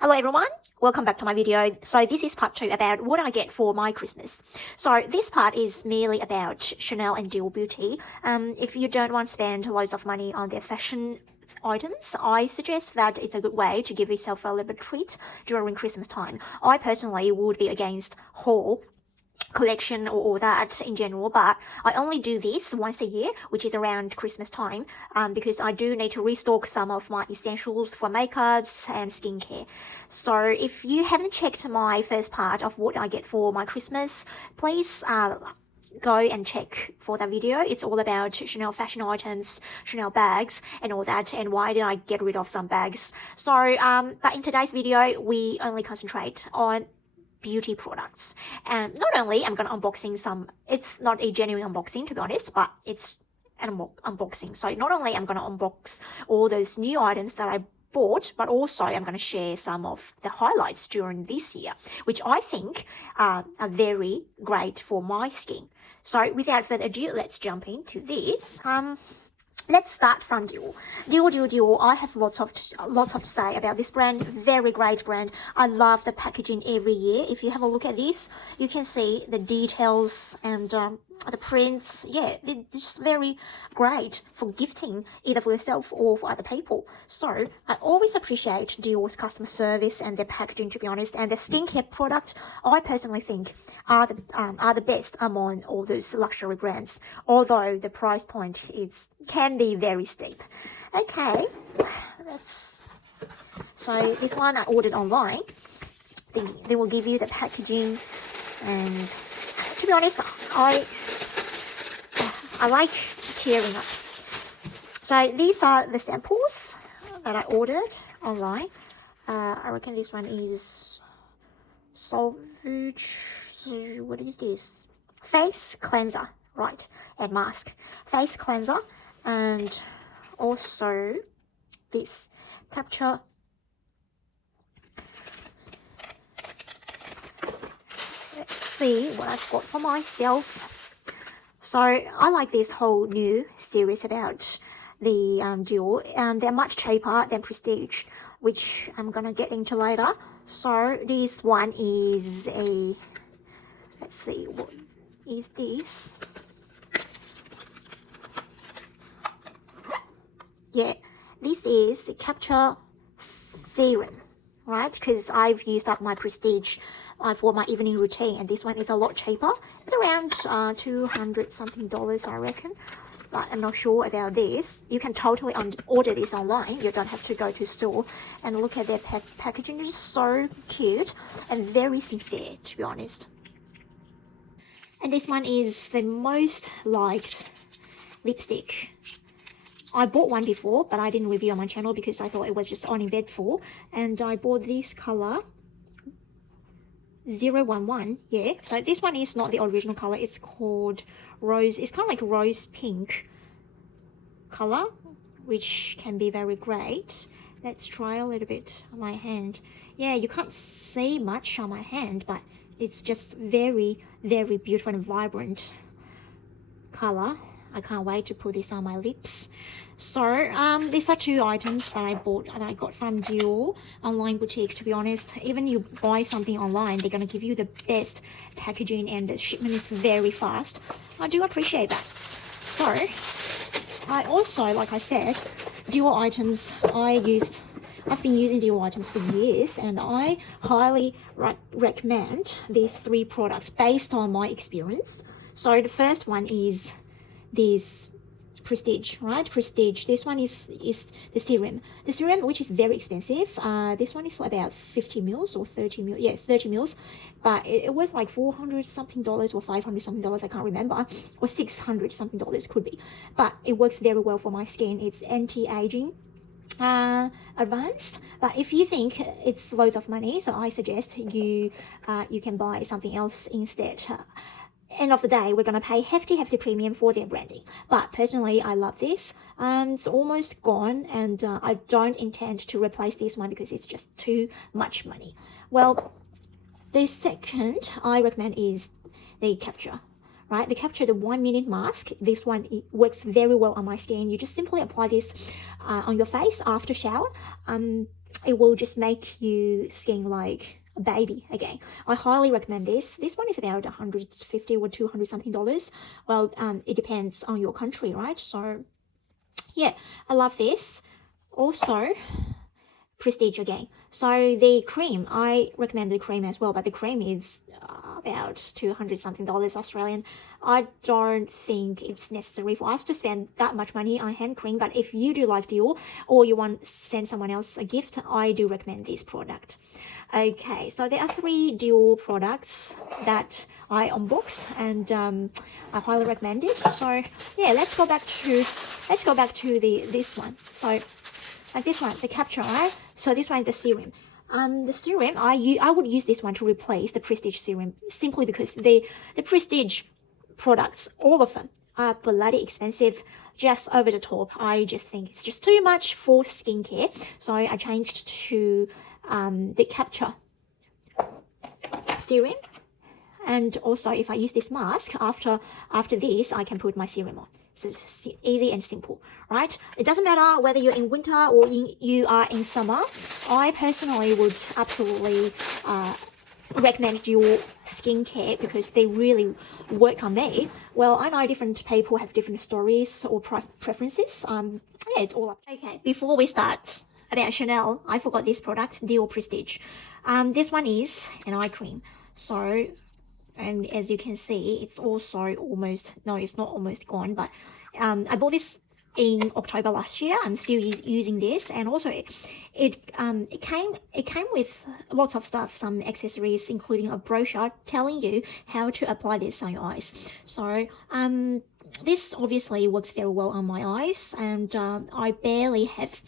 Hello everyone, welcome back to my video. So this is part 2 about what I get for my Christmas. So this part is merely about Chanel and Dior beauty. If you don't want to spend loads of money on their fashion items, I suggest that it's a good way to give yourself a little bit treat during Christmas time. I personally would be against haul collection or all that in general, but I only do this once a year, which is around Christmas time, because I do need to restock some of my essentials for makeups and skincare. So if you haven't checked my first part of what I get for my Christmas, please go and check for that video. It's all about Chanel fashion items, Chanel bags and all that, and why did I get rid of some bags. So but in today's video we only concentrate on beauty products, and not only I'm gonna unboxing some, it's not a genuine unboxing to be honest, but it's an unboxing. So not only I'm gonna unbox all those new items that I bought, but also I'm gonna share some of the highlights during this year, which I think are very great for my skin. So without further ado, let's jump into this. Let's start from Dior. Dior. I have lots of to say about this brand. Very great brand. I love the packaging every year. If you have a look at this, you can see the details and the prints. Yeah, it's just very great for gifting, either for yourself or for other people. So I always appreciate Dior's customer service and their packaging, to be honest, and their skincare product. I personally think are the best among all those luxury brands. Although the price point can be very steep. Okay, so this one I ordered online. They will give you the packaging, and to be honest, I like tearing up. So these are the samples that I ordered online. I reckon this one is Salvage. What is this? Face cleanser, right? And mask. Face cleanser, and also this Capture. Let's see what I've got for myself. So I like this whole new series about the Dior. They're much cheaper than Prestige, which I'm gonna get into later. So this one is a, let's see, what is this? Yeah, this is the Capture serum, right? Because I've used up my Prestige for my evening routine, and this one is a lot cheaper. It's around $200 something, I reckon, but I'm not sure about this. You can totally order this online. You don't have to go to store. And look at their packaging. It's so cute and very sincere, to be honest. And this one is the most liked lipstick. I bought one before, but I didn't review on my channel because I thought it was just on in bed for. And I bought this color 011. Yeah, so this one is not the original color. It's called rose. It's kind of like rose pink color, which can be very great. Let's try a little bit on my hand. Yeah, you can't see much on my hand, but it's just very, very beautiful and vibrant color. I can't wait to put this on my lips. So these are two items that I got from Dior online boutique. To be honest, even you buy something online, they're gonna give you the best packaging, and the shipment is very fast. I do appreciate that. So I also, like I said, Dior items I've been using Dior items for years, and I highly recommend these 3 products based on my experience. So the first one is this Prestige, right? Prestige. This one is the serum. The serum, which is very expensive. This one is about 50 mils or 30 mils. Yeah, 30 mils. But it was like $400 something or $500 something. I can't remember. Or $600 something could be. But it works very well for my skin. It's anti-aging. Advanced, but if you think it's loads of money, so I suggest you can buy something else instead. End of the day, we're going to pay hefty premium for their branding, but personally I love this. It's almost gone, and I don't intend to replace this one because it's just too much money. Well, the second I recommend is the Capture, right? The Capture, the 1 minute mask, this one, it works very well on my skin. You just simply apply this on your face after shower. It will just make you skin like a baby again. I highly recommend this. This one is about 150 or 200 something dollars. Well, it depends on your country, right? So yeah, I love this. Also, prestige again. So the cream, I recommend the cream as well, but the cream is about 200 something dollars Australian. I don't think it's necessary for us to spend that much money on hand cream, but if you do like Dior or you want to send someone else a gift, I do recommend this product. Okay, so there are 3 Dior products that I unboxed, and I highly recommend it. So yeah, let's go back to this one. So like this one, the Capture, right? So this one is the serum. The serum, I would use this one to replace the Prestige serum, simply because the Prestige products, all of them, are bloody expensive, just over the top. I just think it's just too much for skincare. So I changed to the Capture serum. And also, if I use this mask, after this, I can put my serum on. So it's easy and simple, right? It doesn't matter whether you're in winter or you are in summer. I personally would absolutely recommend your skincare because they really work on me. Well, I know different people have different stories or preferences. Yeah, it's all up. Okay, before we start about Chanel, I forgot this product, Dior Prestige. This one is an eye cream. So, and as you can see, it's also almost, no, it's not almost gone, but I bought this in October last year. I'm still using this, and also it came with lots of stuff, some accessories, including a brochure telling you how to apply this on your eyes. So this obviously works very well on my eyes, and I barely have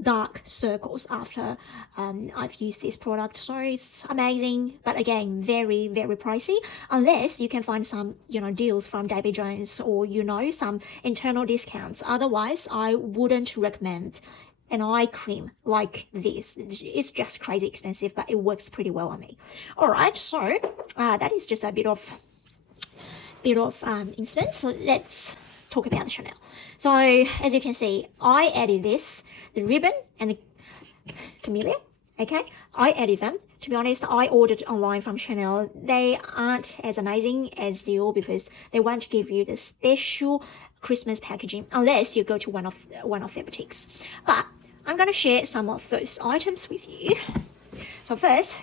dark circles after I've used this product. So it's amazing, but again, very, very pricey, unless you can find some, deals from David Jones or, some internal discounts. Otherwise, I wouldn't recommend an eye cream like this. It's just crazy expensive, but it works pretty well on me. All right, so that is just a bit of incident. So let's talk about the Chanel. So as you can see, I added this, the ribbon and the camellia. Okay, I added them. To be honest, I ordered online from Chanel. They aren't as amazing as Dior because they won't give you the special Christmas packaging unless you go to one of their boutiques. But I'm going to share some of those items with you. So first,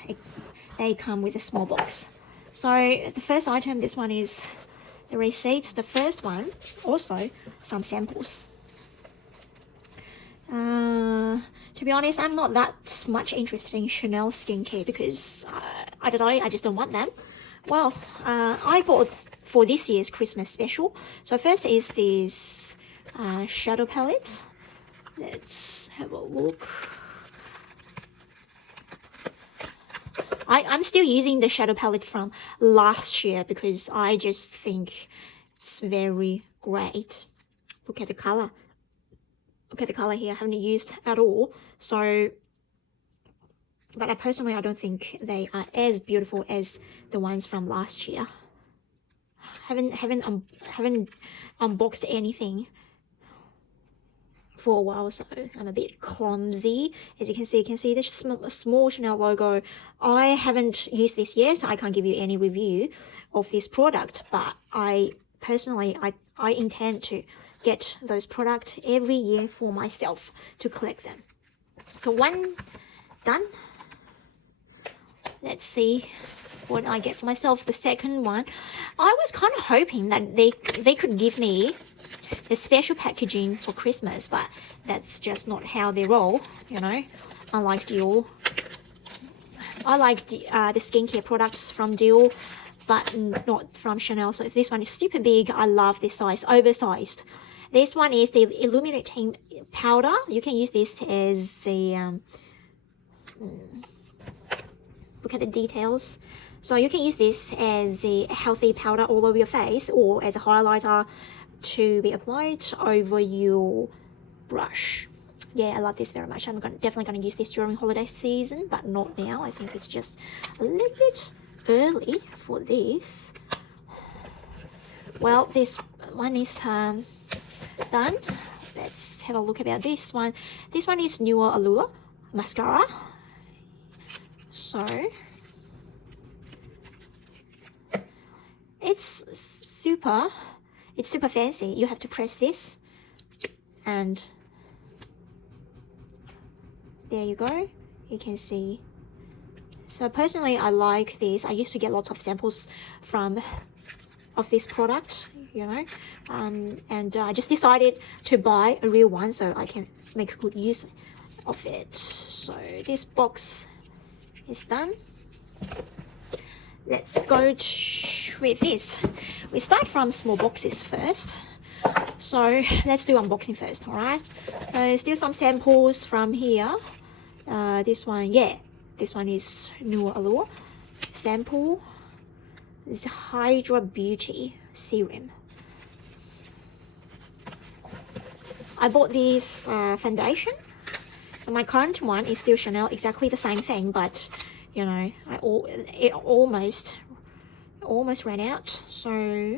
they come with a small box. So the first item, this one is the receipts. The first one, also some samples. To be honest, I'm not that much interested in Chanel skincare because I don't know, I just don't want them. Well, I bought for this year's Christmas special. So first is this shadow palette. Let's have a look. I'm still using the shadow palette from last year because I just think it's very great. Look at the color. Look at the color here. I haven't used at all. So, but I don't think they are as beautiful as the ones from last year. Haven't unboxed anything for a while, so I'm a bit clumsy. As you can see this small Chanel logo. I haven't used this yet. I can't give you any review of this product, but I personally intend to get those products every year for myself to collect them. So one done. Let's see what I get for myself. The second one, I was kind of hoping that they could give me the special packaging for Christmas, but that's just not how they roll, unlike Dior. I like the skincare products from Dior, but not from Chanel. So this one is super big. I love this size, oversized. This one is the illuminating powder. You can use this as a look at the details. So you can use this as a healthy powder all over your face, or as a highlighter to be applied over your brush. Yeah, I love this very much. I'm definitely going to use this during holiday season, but not now. I think it's just a little bit early for this. Well, this one is done. Let's have a look about this one. This one is Newer Allure mascara. So it's super fancy. You have to press this, and there you go. You can see. So personally, I like this. I used to get lots of samples of this product, you know, and I just decided to buy a real one so I can make good use of it. So this box is done. Let's go with this. We start from small boxes first. So let's do unboxing first, all right? So still some samples from here. This one, yeah, this one is Newer Allure sample. This Hydra Beauty serum. I bought this foundation. So my current one is still Chanel, exactly the same thing, but you know, it almost ran out. So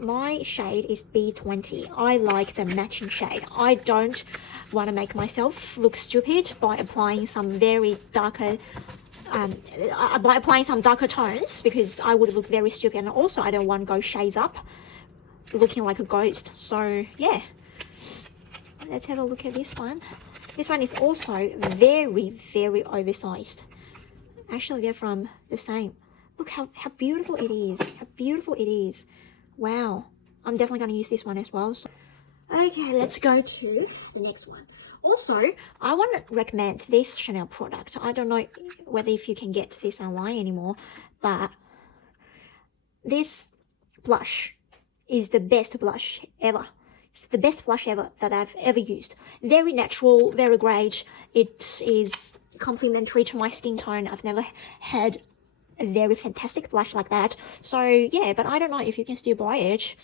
my shade is B20. I like the matching shade. I don't want to make myself look stupid by applying some very darker by applying some darker tones, because I would look very stupid, and also I don't want to go shades up looking like a ghost. So yeah, let's have a look at this one. This one is also very oversized. Actually, they're from the same. Look how beautiful it is. How beautiful it is. Wow, I'm definitely going to use this one as well. So, okay, let's go to the next one. Also, I want to recommend this Chanel product. I don't know whether if you can get this online anymore, but this blush is the best blush ever. It's the best blush ever that I've ever used. Very natural, very great. It is complementary to my skin tone. I've never had a very fantastic blush like that. So yeah, but I don't know if you can still buy it.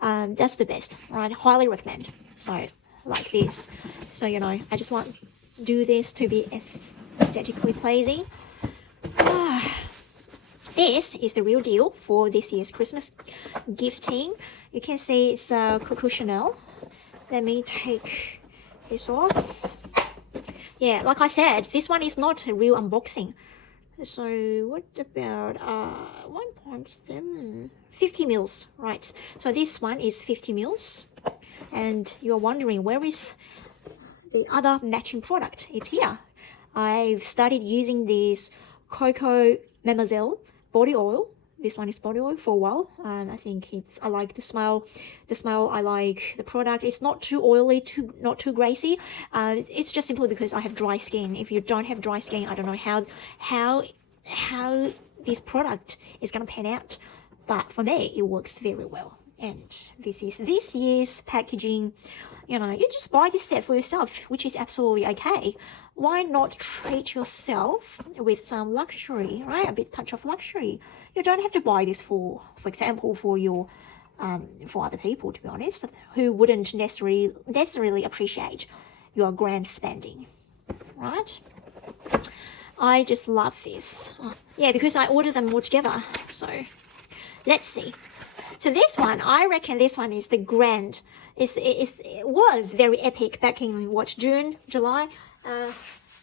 That's the best, right? Highly recommend. So like this. So you know, I just want to do this to be aesthetically pleasing. This is the real deal for this year's Christmas gifting. You can see it's Coco Chanel. Let me take this off. Yeah, like I said, this one is not a real unboxing. So what about 1.7? 50 mils, right? So this one is 50 mils. And you're wondering, where is the other matching product? It's here. I've started using this Coco Mademoiselle body oil. This one is body oil for a while. I think I like the smell. I like the product. It's not too oily, not too greasy. It's just simply because I have dry skin. If you don't have dry skin, I don't know how this product is going to pan out. But for me, it works very well. And this is this year's packaging. You know, you just buy this set for yourself, which is absolutely okay. Why not treat yourself with some luxury, right? A bit touch of luxury. You don't have to buy this for example, for your for other people, to be honest, who wouldn't necessarily appreciate your grand spending, right? I just love this. Yeah, because I ordered them all together. So let's see. So this one, I reckon this one is the grand. It was very epic back in June, July.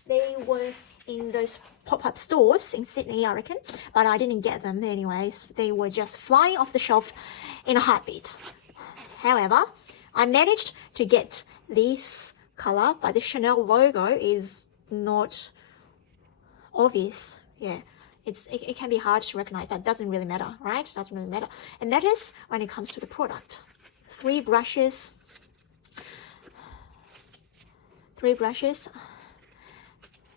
They were in those pop-up stores in Sydney, I reckon, but I didn't get them anyways. They were just flying off the shelf in a heartbeat. However, I managed to get this color, but the Chanel logo is not obvious. Yeah, it can be hard to recognize, but it doesn't really matter, right? It doesn't really matter. It matters when it comes to the product. 3 brushes.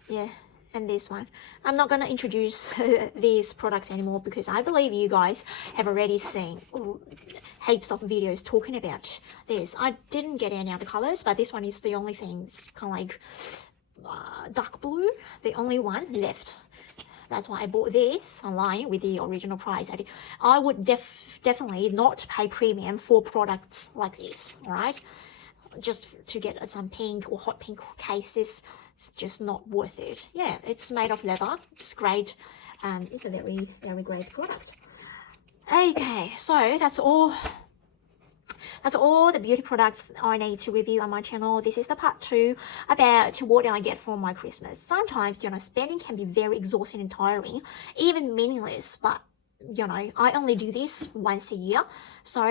Yeah, and this one. I'm not going to introduce these products anymore because I believe you guys have already seen heaps of videos talking about this. I didn't get any other colors, but this one is the only thing. It's kind of like dark blue, the only one left. That's why I bought this online with the original price. I would definitely not pay premium for products like this, all right? Just to get some pink or hot pink cases, it's just not worth it. Yeah, it's made of leather. It's great. It's a very great product. Okay, so that's all the beauty products I need to review on my channel. This is the part 2 about what I get for my Christmas. Sometimes, you know, spending can be very exhausting and tiring, even meaningless, but, you know, I only do this once a year. So,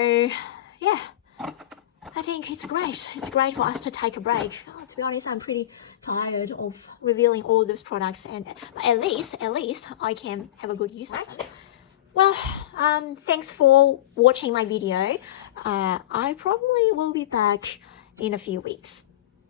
yeah, I think it's great. It's great for us to take a break. Oh, to be honest, I'm pretty tired of revealing all those products, and at least I can have a good use of it. Well, thanks for watching my video. I probably will be back in a few weeks.